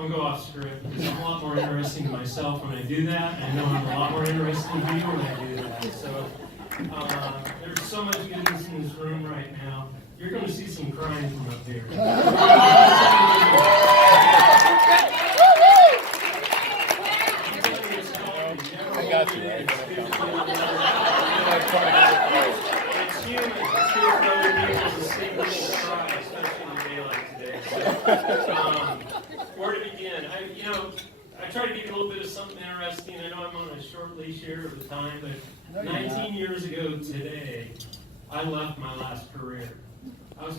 I'm going to go off script because I'm a lot more interesting to myself when I do that. And I know I'm a lot more interesting to you when I do that. So there's so much goodness in this room right now. You're going to see some crying from up here. I got you. It's human. It's here for other people to see people cry, especially in a day like today. So, where to begin? I try to give you a little bit of something interesting. I know I'm on a short leash here of the time, but 19 years ago today, I left my last career. I was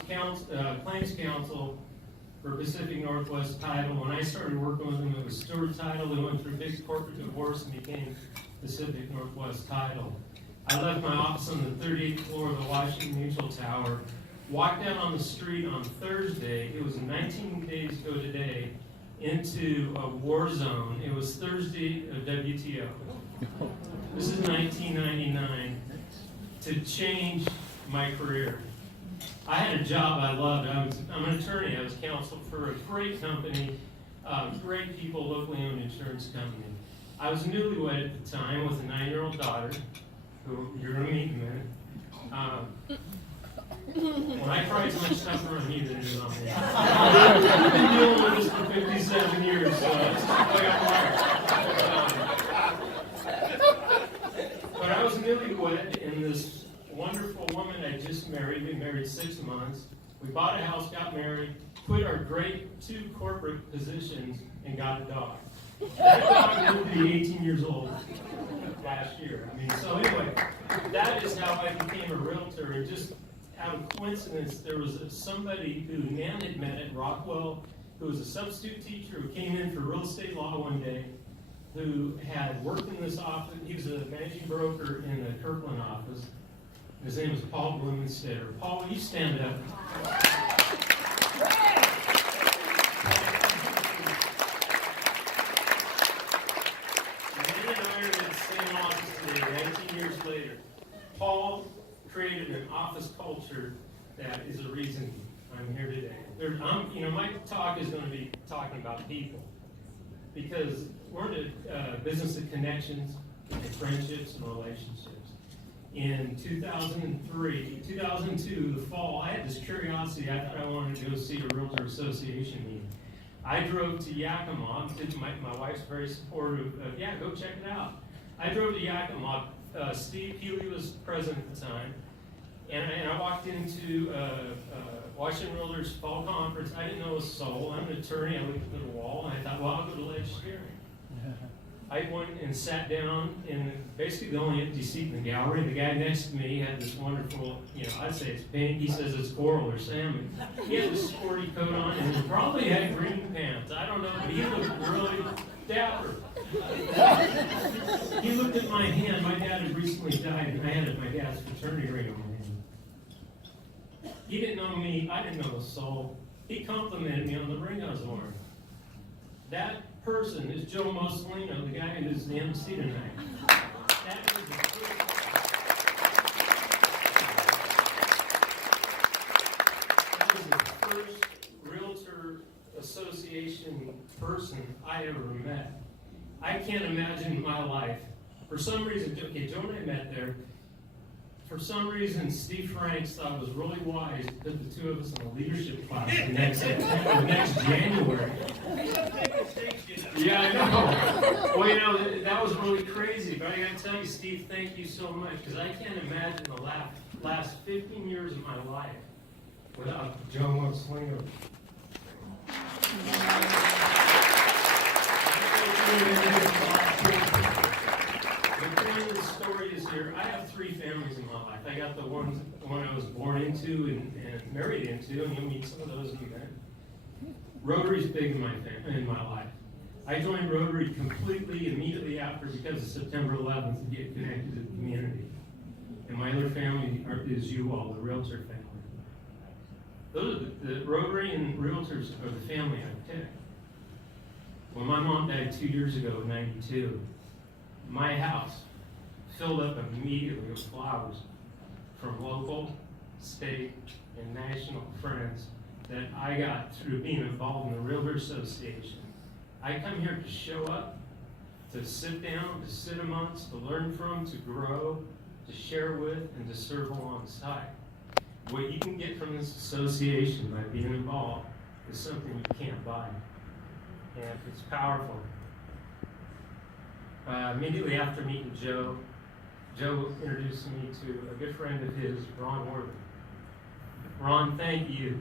claims counsel for Pacific Northwest Title. When I started working with them, it was Stewart Title. They went through a big corporate divorce and became Pacific Northwest Title. I left my office on the 38th floor of the Washington Mutual Tower, walked out on the street on Thursday. It was 19 days ago today, into a war zone. It was Thursday of WTO. This is 1999, to change my career. I had a job I loved. I'm an attorney. I was counsel for a great company, great people, locally owned insurance company. I was newlywed at the time with a 9-year-old daughter, who you're going to meet in a minute. When I cried, so much stuff around you than it is on me. I've been dealing with this for 57 years, so it's just the way I'm wired. But I was newlywed, and this wonderful woman I just married. We married 6 months. We bought a house, got married, quit our great 2 corporate positions, and got a dog. That dog lived to be 18 years old last year. So anyway, that is how I became a realtor. And just out of coincidence, there was somebody who Nan had met at Rockwell, who was a substitute teacher who came in for real estate law one day, who had worked in this office. He was a managing broker in the Kirkland office. His name was Paul Blumenstetter. Paul, will you stand up? Nan and I are in the same office today, 19 years later. Paul created an office culture that is the reason I'm here today. My talk is going to be talking about people, because we're in the business of connections and friendships and relationships. In 2002, the fall, I had this curiosity. I thought I wanted to go see a Realtor Association meeting. I drove to Yakima. My wife's very supportive of, go check it out. I drove to Yakima. Steve Healy was president at the time. And I walked into Washington Realtors Fall Conference. I didn't know a soul. I'm an attorney. I looked at the wall, and I thought, well, I'll go to legislating. I went and sat down in basically the only empty seat in the gallery. The guy next to me had this wonderful, I'd say it's pink. He says it's coral or salmon. He had this sporty coat on and he probably had green pants. I don't know, but he looked really dapper. He looked at my hand. My dad had recently died, and I had my dad's fraternity ring on my hand. He didn't know me. I didn't know a soul. He complimented me on the ring I was wearing. That person is Joe Mussolino, the guy who's the MC tonight. That is the first Realtor Association person I ever met. I can't imagine my life. For some reason, Joe and I met there. For some reason, Steve Franks thought it was really wise to put the 2 of us in a leadership class next January. Yeah, I know. Well, that was really crazy. But I got to tell you, Steve, thank you so much, because I can't imagine the last 15 years of my life without Joe Mussolino. The point of the story is here. I have 3 families in my life. I got the one I was born into and married into, and you'll meet some of those in a minute. Rotary's big in my life. I joined Rotary completely immediately after, because of September 11th, to get connected to the community. And my other family is you all, the Realtor family. Those are the Rotary and Realtors are the family I picked. When my mom died 2 years ago in 92, my house filled up immediately with flowers from local, state, and national friends that I got through being involved in the Realtor Association. I come here to show up, to sit down, to sit amongst, to learn from, to grow, to share with, and to serve alongside. What you can get from this association by being involved is something you can't buy. And it's powerful. Immediately after meeting Joe introduced me to a good friend of his, Ron Worthing. Ron, thank you.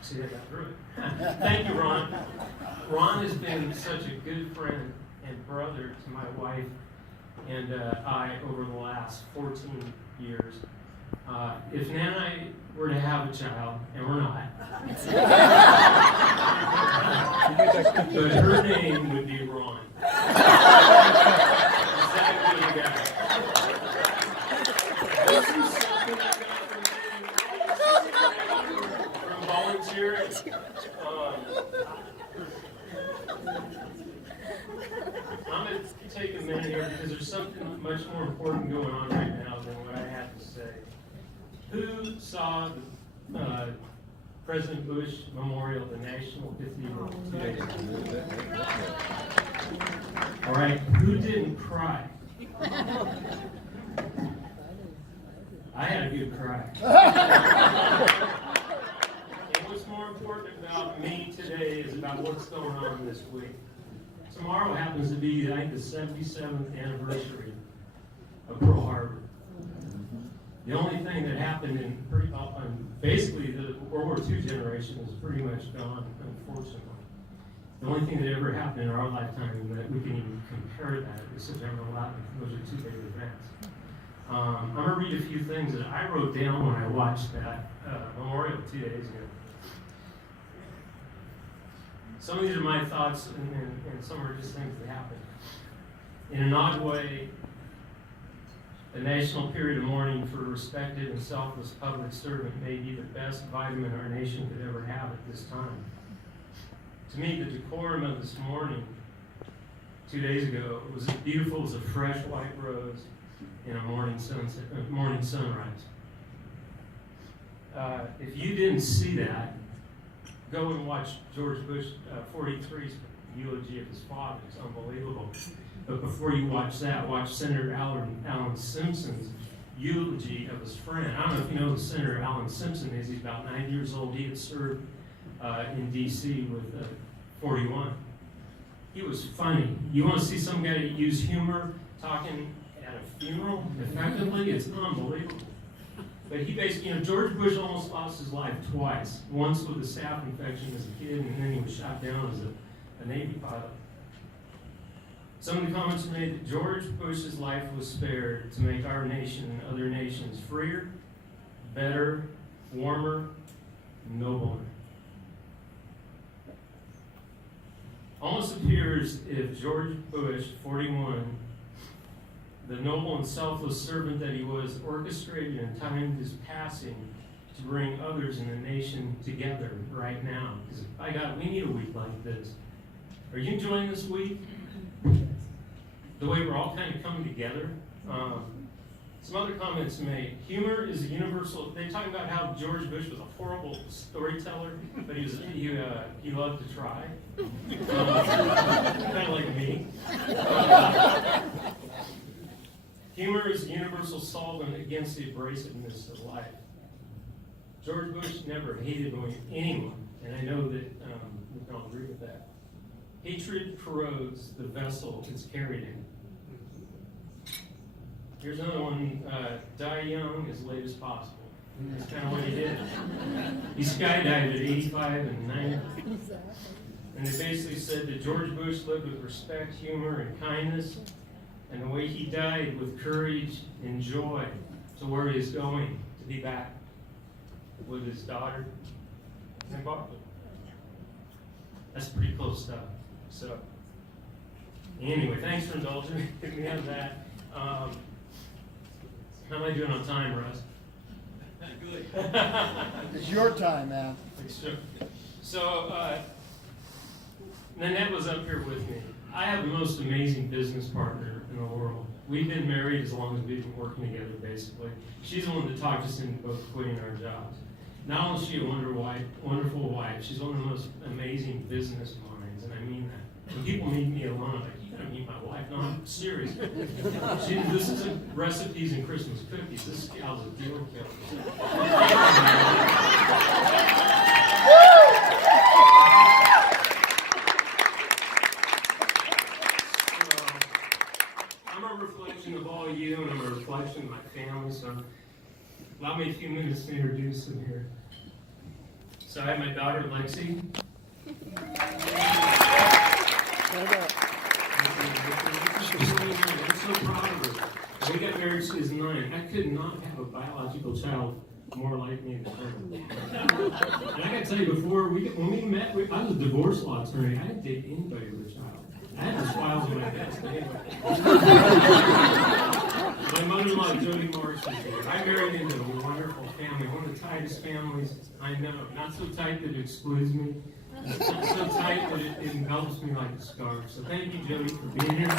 See, I got through it. Thank you, Ron. Ron has been such a good friend and brother to my wife and I over the last 14 years. If Nan and I were to have a child, and we're not, but her name would be Ron. Exactly the guy. This is something I got from volunteering. I'm going to take a minute here because there's something much more important going on right now than what I had to say. Who saw the President Bush Memorial at the National Cathedral 2 days ago? All right, who didn't cry? I had a good cry. And what's more important about me today is about what's going on this week. Tomorrow happens to be, I think, the 77th anniversary of Pearl Harbor. The only thing that happened in basically the World War II generation is pretty much gone, unfortunately. The only thing that ever happened in our lifetime that we can even compare that is September 11th. Those are two big events. I'm going to read a few things that I wrote down when I watched that memorial 2 days ago. Some of these are my thoughts, and some are just things that happened. In an odd way, the national period of mourning for a respected and selfless public servant may be the best vitamin our nation could ever have at this time. To me, the decorum of this morning, 2 days ago, was as beautiful as a fresh white rose in a morning sunrise. If you didn't see that, go and watch George Bush 43's eulogy of his father. It's unbelievable. But before you watch that, watch Senator Alan Simpson's eulogy of his friend. I don't know if you know who Senator Alan Simpson is. He's about 90 years old. He had served in D.C. with 41. He was funny. You want to see some guy that use humor talking at a funeral effectively? It's unbelievable. But he basically, George Bush almost lost his life twice. Once with a staph infection as a kid, and then he was shot down as a Navy pilot. Some of the comments were made that George Bush's life was spared to make our nation and other nations freer, better, warmer, nobler. Almost appears if George Bush, 41, the noble and selfless servant that he was, orchestrated and timed his passing to bring others in the nation together right now. Because by God, we need a week like this. Are you enjoying this week? The way we're all kind of coming together. Some other comments made. Humor is a universal. They talk about how George Bush was a horrible storyteller, but he loved to try. Kind of like me. Humor is a universal solvent against the abrasiveness of life. George Bush never hated anyone, and I know that we can all agree with that. Hatred corrodes the vessel it's carried in. Here's another one, die young as late as possible. That's kind of what he did. He skydived at 85 and 90. And they basically said that George Bush lived with respect, humor, and kindness, and the way he died with courage and joy to where he is going, to be back with his daughter and Bartlett. That's pretty close stuff. So, anyway, thanks for indulging me. We have that. How am I doing on time, Russ? Good. It's your time, man. Sure. So, Nanette was up here with me. I have the most amazing business partner in the world. We've been married as long as we've been working together, basically. She's the one that talked us into both quitting our jobs. Not only is she a wonderful wife, she's one of the most amazing business minds, and I mean that. When people meet me alone, I'm like, you gotta meet my wife. No, I'm serious. This isn't recipes and Christmas cookies. This gal's a deal killer. I'm a reflection of all you, and I'm a reflection of my family, so allow me a few minutes to introduce them here. So I have my daughter, Lexi. I'm so proud of her. We got married, she was 9. I could not have a biological child more like me than her. And I gotta tell you, before when we met, I was a divorce law attorney. I didn't date anybody with a child. I had the files on my desk. My mother-in-law, Jody Morris, is here. I married into a wonderful family, one of the tightest families I know. Not so tight that it excludes me. Not so tight that it envelops me like a scarf. So thank you, Jody, for being here.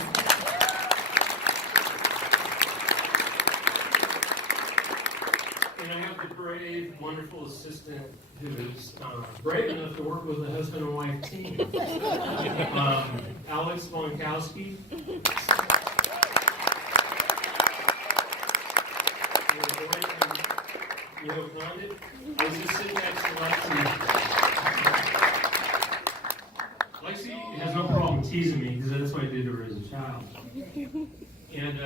And I have the brave, wonderful assistant who is brave enough to work with a husband and wife team. Alex Bonkowski. You know, blinded. I was just sitting next to Lexi. Lexi has no problem teasing me because that's what I did to her as a child. And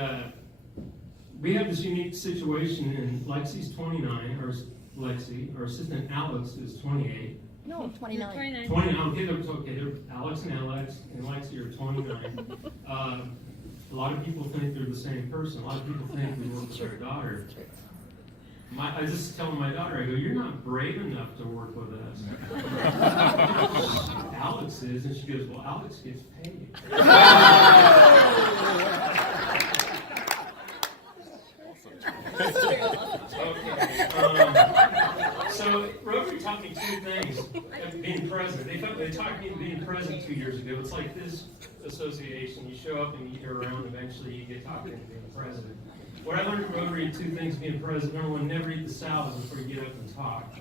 we have this unique situation, and Lexi's 29, our assistant Alex is 28. No, 29. 29, okay, Alex and Lexi are 29. A lot of people think they're the same person. A lot of people think we work with our daughter. I was just telling my daughter, I go, you're not brave enough to work with us. Alex is, and she goes, well, Alex gets paid. So Rotary taught me 2 things. Being present. They taught me being present 2 years ago. It's like this association. You show up and you get around, eventually you get talking and being president. What I learned from Rotary, 2 things being president. Number 1, never eat the salad before you get up and talk.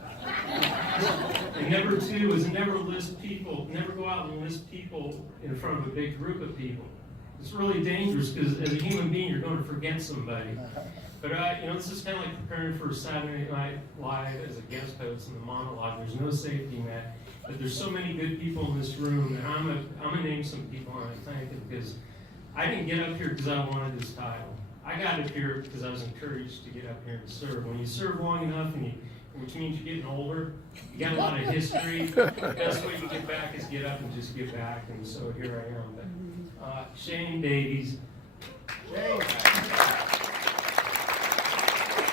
And number 2 is never list people, never go out and list people in front of a big group of people. It's really dangerous because as a human being, you're going to forget somebody. But this is kind of like preparing for Saturday Night Live as a guest host in the monologue. There's no safety net. But there's so many good people in this room, and I'm gonna name some people and I thank them because I didn't get up here because I wanted this title. I got up here because I was encouraged to get up here and serve. When you serve long enough, which means you're getting older, you got a lot of history. The best way to get back is get up and just get back, and so here I am. But Shane Davies. Shane.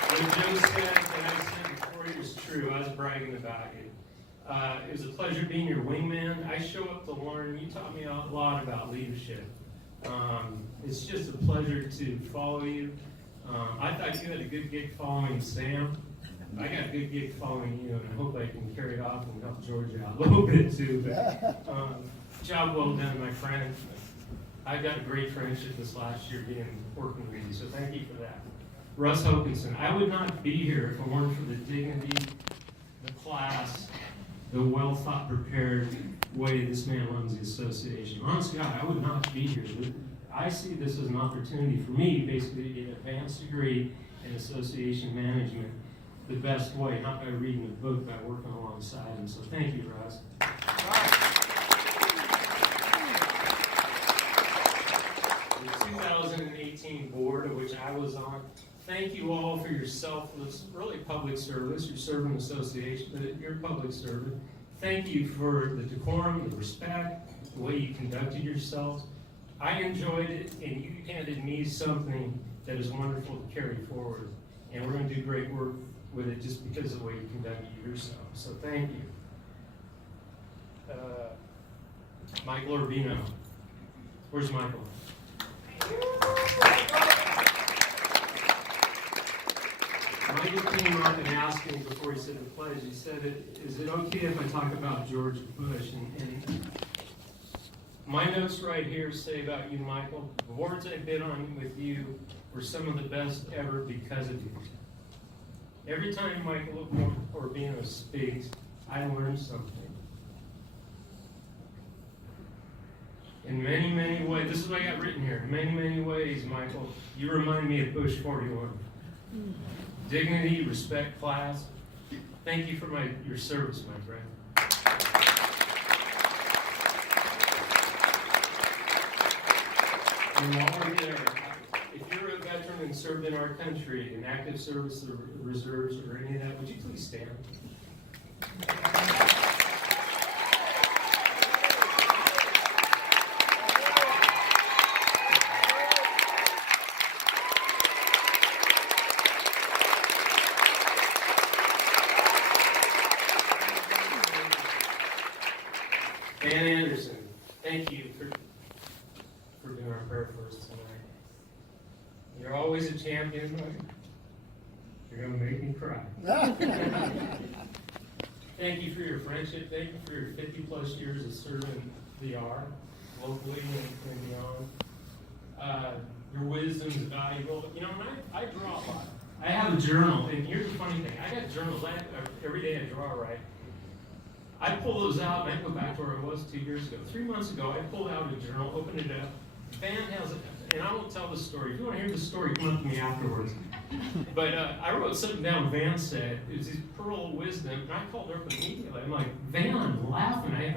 What Joe said that I said before it was true. I was bragging about it. It was a pleasure being your wingman. I show up to learn. You taught me a lot about leadership. It's just a pleasure to follow you. I thought you had a good gig following Sam. I got a good gig following you, and I hope I can carry it off and help Georgia out a little bit too. But job well done, my friend. I got a great friendship this last year working with you, so thank you for that. Russ Hokinson, I would not be here if it weren't for the dignity, the class, the well-thought, prepared way this man runs the association. Honest God, I would not be here. I see this as an opportunity for me, basically, to get an advanced degree in association management the best way, not by reading a book, by working alongside him. So thank you, Russ. The 2018 board, of which I was on, thank you all for your selfless, really public service. You're serving the association, but you're public servant. Thank you for the decorum, the respect, the way you conducted yourselves. I enjoyed it, and you handed me something that is wonderful to carry forward. And we're going to do great work with it just because of the way you conducted yourself. So thank you. Michael Urbino. Where's Michael? Michael came up and asked me before he said the pledge, he said, is it okay if I talk about George Bush? And my notes right here say about you, Michael, the awards I've been on with you were some of the best ever because of you. Every time Michael Urbino speaks, I learn something. In many, many ways, this is what I got written here. In many, many ways, Michael, you remind me of Bush 41. Dignity, respect, class. Thank you for your service, my friend. And while we're there, if you're a veteran and served in our country, in active service, the reserves, or any of that, would you please stand? Dan Anderson, thank you for doing our prayer for us tonight. You're always a champion, right? You're going to make me cry. Thank you for your friendship. Thank you for your 50-plus years of serving the R, locally and beyond. Your wisdom is valuable. You know, when I draw a lot. I have a journal, and here's the funny thing. I got journals. Every day I draw, right? I pull those out, and I go back to where I was 2 years ago. 3 months ago, I pulled out a journal, opened it up. Van has it, and I won't tell the story. If you want to hear the story, come up to me afterwards. But I wrote something down Van said. It was his pearl of wisdom, and I called her up immediately. I'm like, Van, I'm laughing. I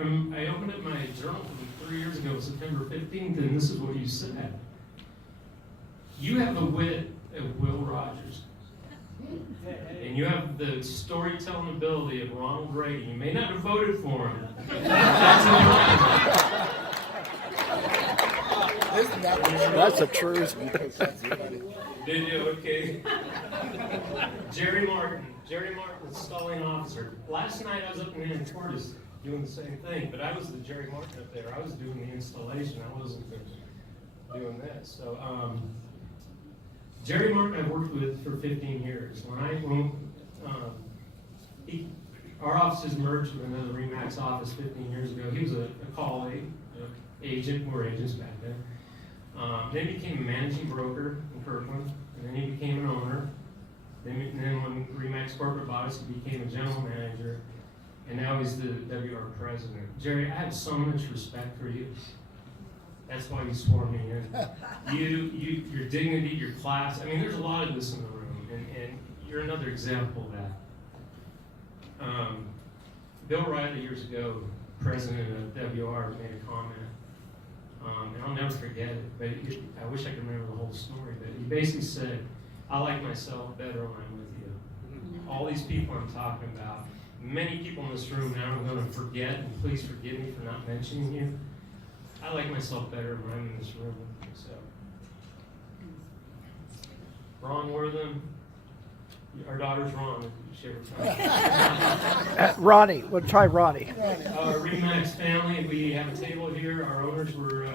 opened up my journal from 3 years ago, September 15th, and this is what you said. You have the wit of Will Rogers. And you have the storytelling ability of Ronald Reagan. You may not have voted for him. That's a truth. Did you? Okay. Jerry Martin, the stalling officer. Last night I was up in Anacortes doing the same thing, but I was the Jerry Martin up there. I was doing the installation. I wasn't doing this. So, Jerry Martin I've worked with for 15 years. Our offices merged with another RE/MAX office 15 years ago. He was a call agent. We were agents back then. Then he became a managing broker in Kirkland, and then he became an owner. Then when RE/MAX corporate bought us, he became a general manager, and now he's the WR president. Jerry, I have so much respect for you. That's why you swore me in. Your dignity, your class. I mean, there's a lot of this in the room, and you're another example of that. Bill Riley, years ago, president of WR, made a comment, and I'll never forget it, but I wish I could remember the whole story, but he basically said, I like myself better when I'm with you. All these people I'm talking about, many people in this room now I'm going to forget, and please forgive me for not mentioning you. I like myself better when I'm in this room. So, Ron Wortham, our daughter's Ron. Ronnie, we'll try Ronnie. RE/MAX family, we have a table here. Our owners were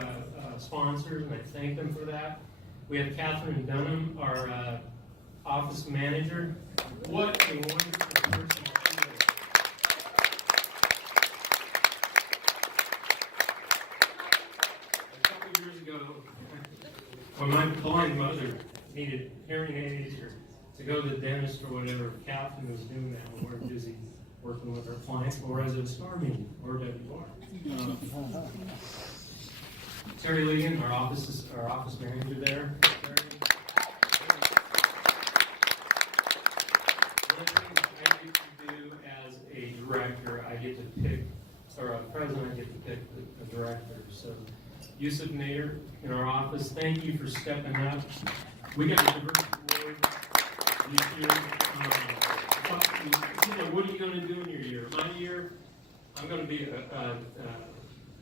sponsors, and I thank them for that. We have Catherine Dunham, our office manager. What a wonderful person she is. When my blind mother needed hearing aids or to go to the dentist or whatever, Catherine was doing that when we're busy working with our clients or as a STAR meeting or WR. Terry Legan, our office manager there. One thing I get to do as a director, I get to pick, or a president, I get to pick a director. So Yusuf Nader in our office, thank you for stepping up. We got a diversity award this year. What are you going to do in your year? My year, I'm going to be a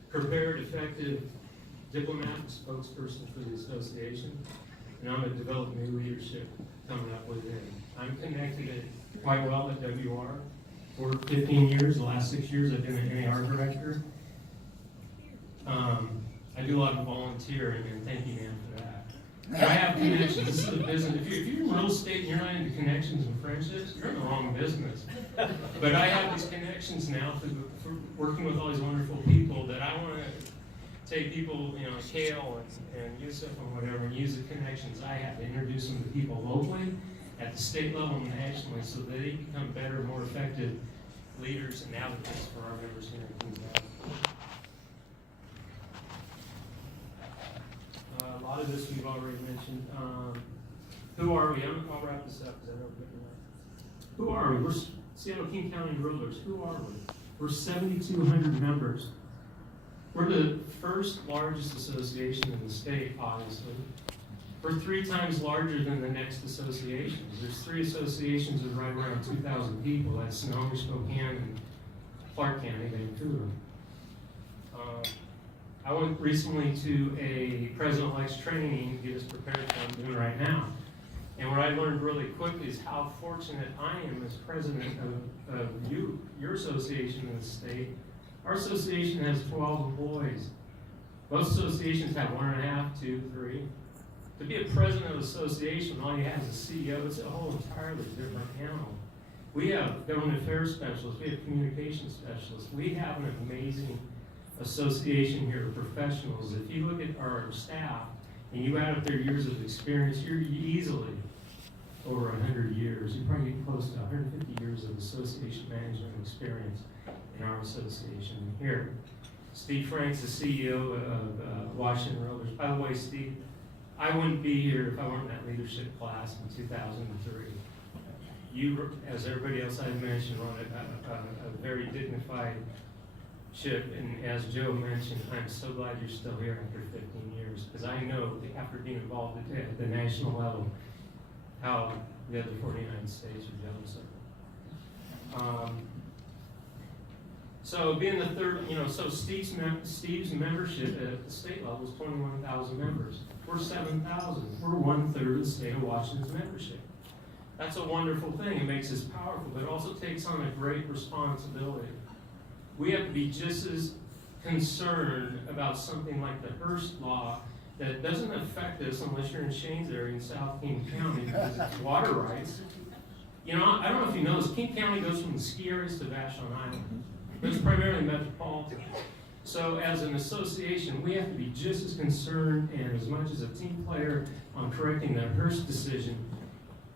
prepared, effective diplomat and spokesperson for the association, and I'm going to develop new leadership coming up within. I'm connected quite well at WR for 15 years. The last 6 years I've been an AR director. I do a lot of volunteering, and thank you, man, for that. I have connections. This is a business. If you're in real estate and you're not into connections and friendships, you're in the wrong business. But I have these connections now for working with all these wonderful people that I want to take people, you know, Kale and Yusuf and whatever, and use the connections I have to introduce them to people locally at the state level and nationally so that they become better, more effective leaders and advocates for our members here in Kings Valley. A lot of this we've already mentioned. Who are we? I'll wrap this up because I know we're getting out. Who are we? We're Seattle King County Realtors. Who are we? We're 7,200 members. We're the first largest association in the state, obviously. We're 3 times larger than the next associations. There's 3 associations with right around 2,000 people. That's Sonoma, Spokane, and Clark County, Vancouver. I went recently to a President-elect's training to get us prepared for what I'm doing right now. And what I learned really quickly is how fortunate I am as president of your association in the state. Our association has 12 employees. Most associations have 1.5, 2, 3. To be a president of an association, all you have is a CEO. It's a whole entirely different animal. We have government affairs specialists. We have communication specialists. We have an amazing association here of professionals. If you look at our staff and you add up their years of experience, you're easily over 100 years. You're probably getting close to 150 years of association management experience in our association here. Steve Frank's the CEO of Washington Realtors. By the way, Steve, I wouldn't be here if I weren't in that leadership class in 2003. You, as everybody else I've mentioned, run a very dignified ship, and as Joe mentioned, I'm so glad you're still here after 15 years, because I know that after being involved at the national level, how the other 49 states are jealous of it. So being the third, so Steve's membership at the state level is 21,000 members. We're 7,000. We're 1/3 of the state of Washington's membership. That's a wonderful thing. It makes us powerful, but it also takes on a great responsibility. We have to be just as concerned about something like the Hearst Law that doesn't affect us unless you're in Shane's area in South King County because it's water rights. I don't know if you know this, King County goes from the ski areas to Vashon Island. It's primarily metropolitan. So as an association, we have to be just as concerned and as much as a team player on correcting the Hearst decision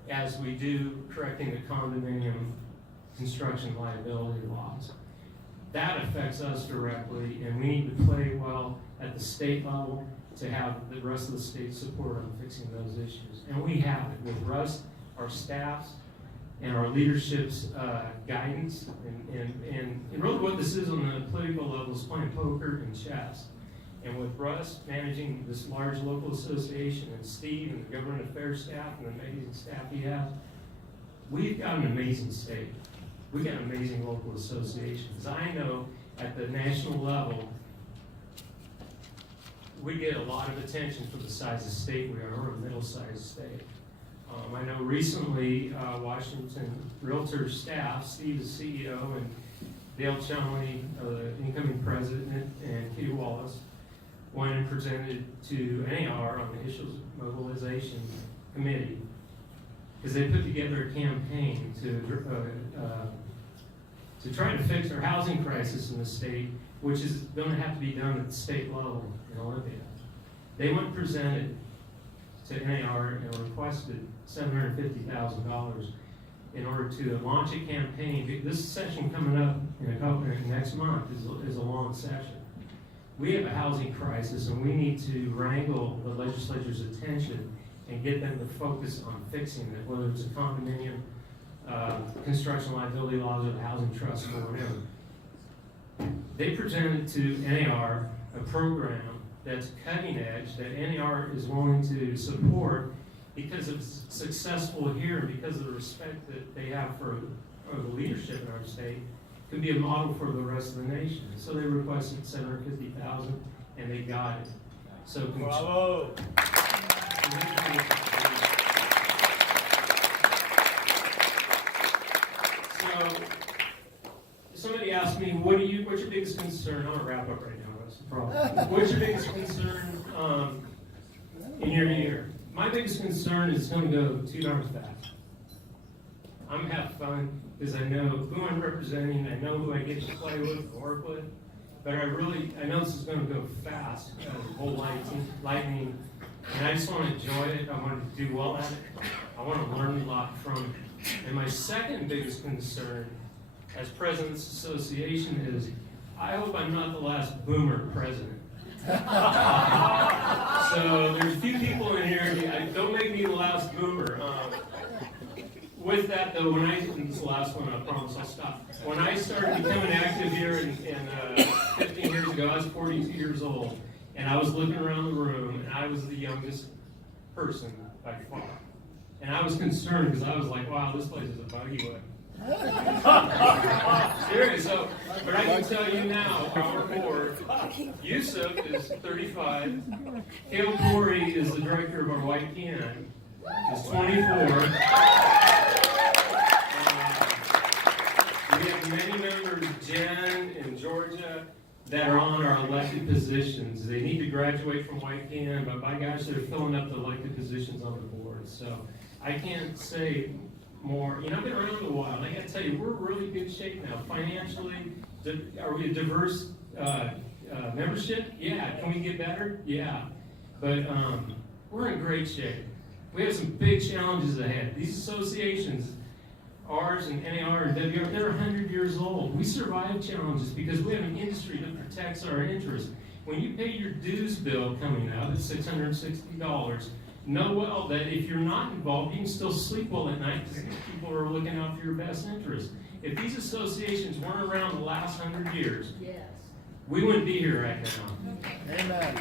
as we do correcting the condominium construction liability laws. That affects us directly, and we need to play well at the state level to have the rest of the state support on fixing those issues. And we have it with Russ, our staffs, and our leadership's guidance. And really what this is on the political level is playing poker and chess. And with Russ managing this large local association, and Steve and the government affairs staff and the amazing staff he has, we've got an amazing state. We've got amazing local associations. I know at the national level, we get a lot of attention for the size of state we are. We're a middle-sized state. I know recently Washington Realtors staff, Steve is CEO, and Dale Chumley, the incoming president, and Kitty Wallace, went and presented to NAR on the Issues Mobilization Committee because they put together a campaign to try to fix our housing crisis in the state, which is going to have to be done at the state level in Olympia. They went and presented to NAR and requested $750,000 in order to launch a campaign. This session coming up next month is a long session. We have a housing crisis, and we need to wrangle the legislature's attention and get them to focus on fixing it, whether it's a condominium, construction liability laws, or the housing trust, or whatever. They presented to NAR a program that's cutting edge, that NAR is willing to support because it's successful here and because of the respect that they have for the leadership in our state, could be a model for the rest of the nation. So they requested $750,000 and they got it. So bravo. So somebody asked me, what's your biggest concern? I'm gonna wrap up right now. That's the problem. What's your biggest concern in your year? My biggest concern is going to go too darn fast. I'm gonna have fun because I know who I'm representing. I know who I get to play with and work with. But I know this is going to go fast. The whole lightning, and I just want to enjoy it. I want to do well at it. I want to learn a lot from it. And my second biggest concern as President's Association is, I hope I'm not the last boomer president. So there's a few people in here, don't make me the last boomer. With that though, this is the last one, I promise I'll stop. When I started becoming active here in 15 years ago, I was 42 years old, and I was looking around the room, and I was the youngest person by far. And I was concerned because I was like, wow, this place is a buggy whip. Seriously, so, but I can tell you now, our board, Yusuf is 35, Cale Corey is the director of our White Can, is 24. We have many members, Jen and Georgia, that are on our elected positions. They need to graduate from White Can, but by gosh, they're filling up the elected positions on the board. So I can't say more. You know, I've been around a while. I got to tell you, we're in really good shape now. Financially, are we a diverse membership? Yeah. Can we get better? Yeah. But we're in great shape. We have some big challenges ahead. These associations, ours and NAR and WR, they're 100 years old. We survive challenges because we have an industry that protects our interests. When you pay your dues bill coming out, it's $660. Know well that if you're not involved, you can still sleep well at night because people are looking out for your best interest. If these associations weren't around the last 100 years, we wouldn't be here right now. Amen.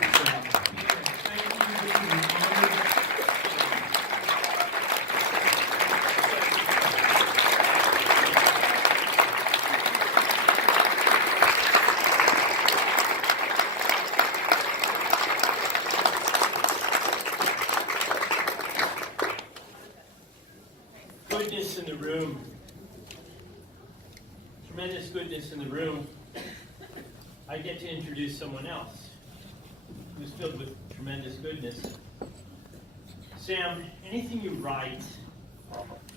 Goodness in the room. Tremendous goodness in the room. I get to introduce someone else who's filled with tremendous goodness. Sam, anything you write,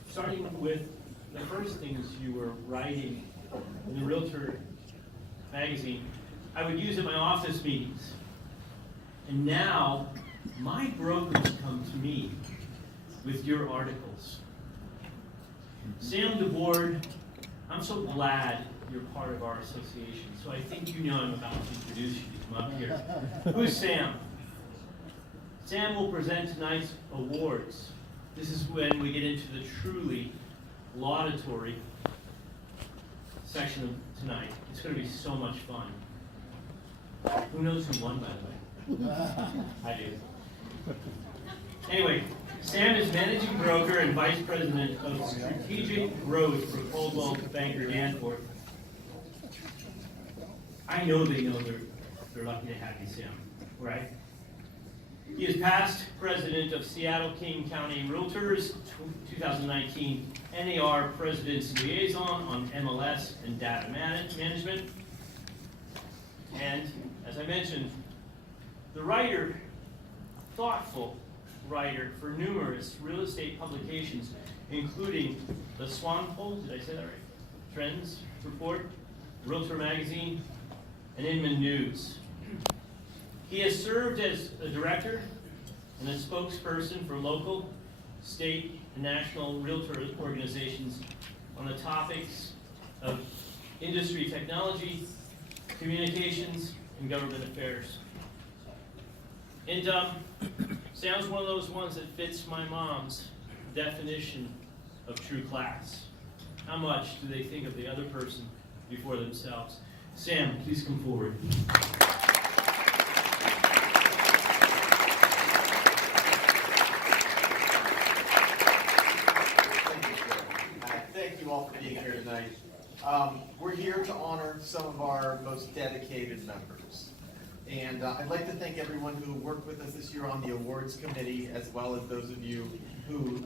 starting with the first things you were writing in the Realtor magazine, I would use at my office meetings. And now, my brokers come to me with your articles. Sam DeBoard, I'm so glad you're part of our association. So I think you know I'm about to introduce you to come up here. Who's Sam? Sam will present tonight's awards. This is when we get into the truly laudatory section of tonight. It's going to be so much fun. Who knows who won, by the way? I do. Anyway, Sam is Managing Broker and Vice President of Strategic Growth for Coldwell Banker Danforth. I know they know they're lucky to have you, Sam, right? He is past President of Seattle King County Realtors, 2019 NAR President's Liaison on MLS and Data Management. And, as I mentioned, the writer, thoughtful writer for numerous real estate publications, including the Swampole, did I say that right? Trends Report, Realtor Magazine, and Inman News. He has served as a director and a spokesperson for local, state, and national realtor organizations on the topics of industry technology, communications, and government affairs. And Sam's one of those ones that fits my mom's definition of true class. How much do they think of the other person before themselves? Sam, please come forward. Thank you all for being here tonight. We're here to honor some of our most dedicated members. And I'd like to thank everyone who worked with us this year on the awards committee, as well as those of you who